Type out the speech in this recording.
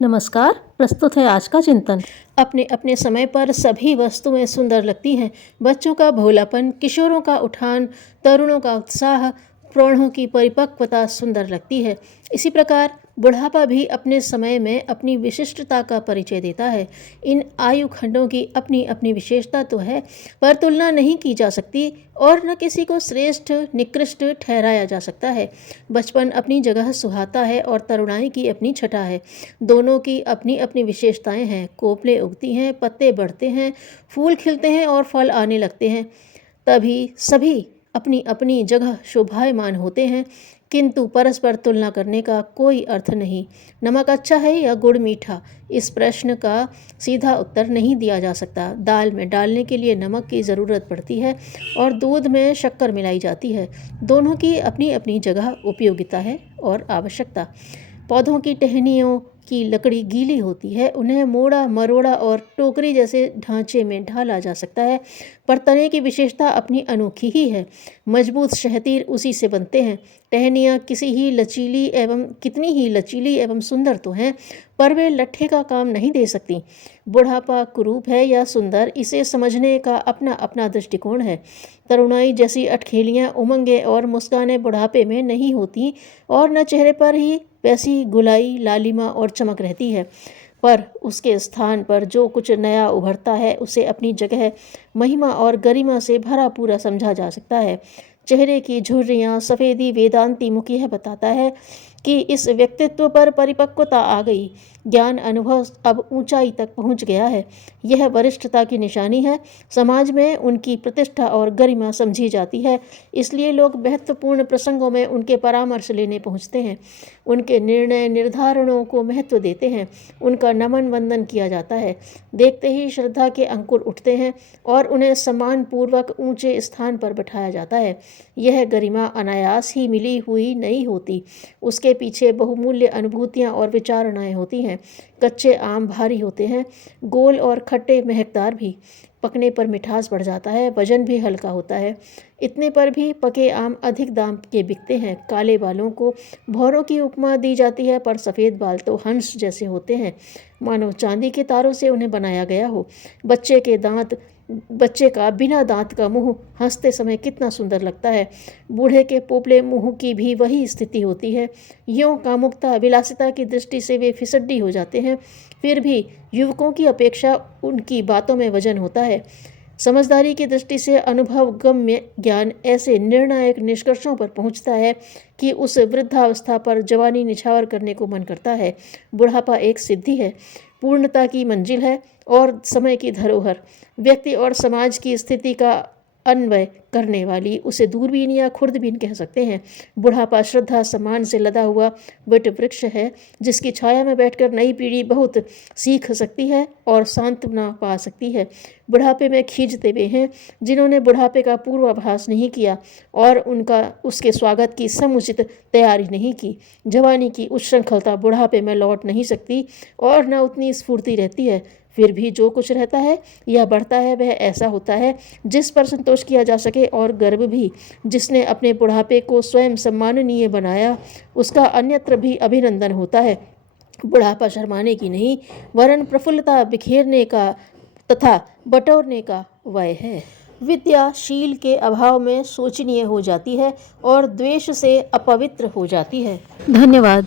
नमस्कार। प्रस्तुत है आज का चिंतन। अपने अपने समय पर सभी वस्तुएं सुंदर लगती हैं। बच्चों का भोलापन, किशोरों का उठान, तरुणों का उत्साह, प्रौढ़ों की परिपक्वता सुंदर लगती है। इसी प्रकार बुढ़ापा भी अपने समय में अपनी विशिष्टता का परिचय देता है। इन आयु खंडों की अपनी अपनी विशेषता तो है, पर तुलना नहीं की जा सकती और न किसी को श्रेष्ठ निकृष्ट ठहराया जा सकता है। बचपन अपनी जगह सुहाता है और तरुणाई की अपनी छटा है। दोनों की अपनी अपनी विशेषताएं हैं। कोपलें उगती हैं, पत्ते बढ़ते हैं, फूल खिलते हैं और फल आने लगते हैं, तभी सभी अपनी अपनी जगह शोभायमान होते हैं, किंतु परस्पर तुलना करने का कोई अर्थ नहीं। नमक अच्छा है या गुड़ मीठा, इस प्रश्न का सीधा उत्तर नहीं दिया जा सकता। दाल में डालने के लिए नमक की ज़रूरत पड़ती है और दूध में शक्कर मिलाई जाती है। दोनों की अपनी अपनी जगह उपयोगिता है और आवश्यकता। पौधों की टहनियों की लकड़ी गीली होती है, उन्हें मोड़ा मरोड़ा और टोकरी जैसे ढांचे में ढाला जा सकता है, पर तने की विशेषता अपनी अनोखी ही है। मजबूत शहतीर उसी से बनते हैं। टहनियाँ कितनी ही लचीली एवं सुंदर तो हैं, पर वे लट्ठे का काम नहीं दे सकती। बुढ़ापा कुरूप है या सुंदर, इसे समझने का अपना अपना दृष्टिकोण है। तरुणाई जैसी अटखेलियाँ, उमंगें और मुस्कानें बुढ़ापे में नहीं होती और न चेहरे पर ही वैसी गुलाई, लालिमा और चमक रहती है, पर उसके स्थान पर जो कुछ नया उभरता है उसे अपनी जगह महिमा और गरिमा से भरा पूरा समझा जा सकता है। चेहरे की झुर्रियाँ, सफ़ेदी वेदांती मुख यह बताता है कि इस व्यक्तित्व पर परिपक्वता आ गई। ज्ञान अनुभव अब ऊंचाई तक पहुंच गया है। यह वरिष्ठता की निशानी है। समाज में उनकी प्रतिष्ठा और गरिमा समझी जाती है, इसलिए लोग महत्वपूर्ण प्रसंगों में उनके परामर्श लेने पहुंचते हैं। उनके निर्णय निर्धारणों को महत्व देते हैं। उनका नमन वंदन किया जाता है। देखते ही श्रद्धा के अंकुर उठते हैं और उन्हें सम्मानपूर्वक ऊंचे स्थान पर बैठाया जाता है। यह गरिमा अनायास ही मिली हुई नहीं होती, उसके पीछे बहुमूल्य अनुभूतियाँ और विचारणाएँ होती हैं। कच्चे आम भारी होते हैं, गोल और खट्टे महकदार भी। पकने पर मिठास बढ़ जाता है, वजन भी हल्का होता है। इतने पर भी पके आम अधिक दाम के बिकते हैं। काले बालों को भौरों की उपमा दी जाती है, पर सफ़ेद बाल तो हंस जैसे होते हैं, मानो चांदी के तारों से उन्हें बनाया गया हो। बच्चे का बिना दांत का मुंह हंसते समय कितना सुंदर लगता है। बूढ़े के पोपले मुंह की भी वही स्थिति होती है। यों कामुकता विलासिता की दृष्टि से वे फिसड्डी हो जाते हैं, फिर भी युवकों की अपेक्षा उनकी बातों में वजन होता है। समझदारी की दृष्टि से अनुभव गम्य ज्ञान ऐसे निर्णायक निष्कर्षों पर पहुंचता है कि उस वृद्धावस्था पर जवानी निछावर करने को मन करता है। बुढ़ापा एक सिद्धि है, पूर्णता की मंजिल है और समय की धरोहर। व्यक्ति और समाज की स्थिति का अन्वय करने वाली उसे दूरबीन या खुर्दबीन कह सकते हैं। बुढ़ापा श्रद्धा सम्मान से लदा हुआ वट वृक्ष है, जिसकी छाया में बैठकर नई पीढ़ी बहुत सीख सकती है और सांत्वना पा सकती है। बुढ़ापे में खींचते वे हैं जिन्होंने बुढ़ापे का पूर्वाभास नहीं किया और उसके स्वागत की समुचित तैयारी नहीं की। जवानी की उच्छृंखलता बुढ़ापे में लौट नहीं सकती और न उतनी स्फूर्ति रहती है। फिर भी जो कुछ रहता है या बढ़ता है वह ऐसा होता है जिस पर संतोष किया जा सके और गर्व भी। जिसने अपने बुढ़ापे को स्वयं सम्माननीय बनाया, उसका अन्यत्र भी अभिनंदन होता है। बुढ़ापा शर्माने की नहीं, वरन प्रफुल्लता बिखेरने का तथा बटोरने का वय है। विद्या शील के अभाव में शोचनीय हो जाती है और द्वेष से अपवित्र हो जाती है। धन्यवाद।